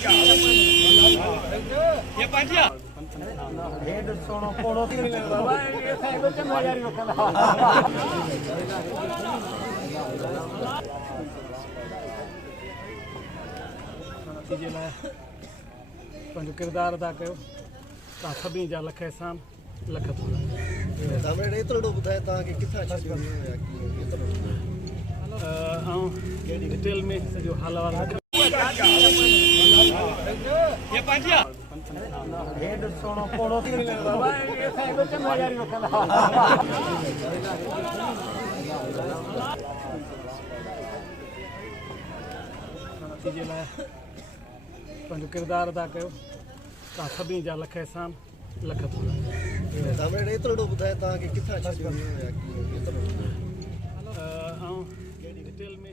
ये पांचिया हेड सोनो कोड़ो तीन बाबा ये साइड में मजा नहीं रखना जे लाइ पंहिंजो किरदारु अदा कयो तव्हां सभिनी जा लख एहसान लख एतिरो ॿुधाए तव्हांखे किथां ऐं डिटेल में सॼो हाल वाल ये पांचिया हेड सोनो कोड़ो तीन बाबा ये साइड में मजा नहीं रखना जे लाइ पंहिंजो किरदारु अदा कयो तव्हां सभिनी जा लख एहसान लख एतिरो ॿुधाए तव्हांखे किथां ऐं डिटेल में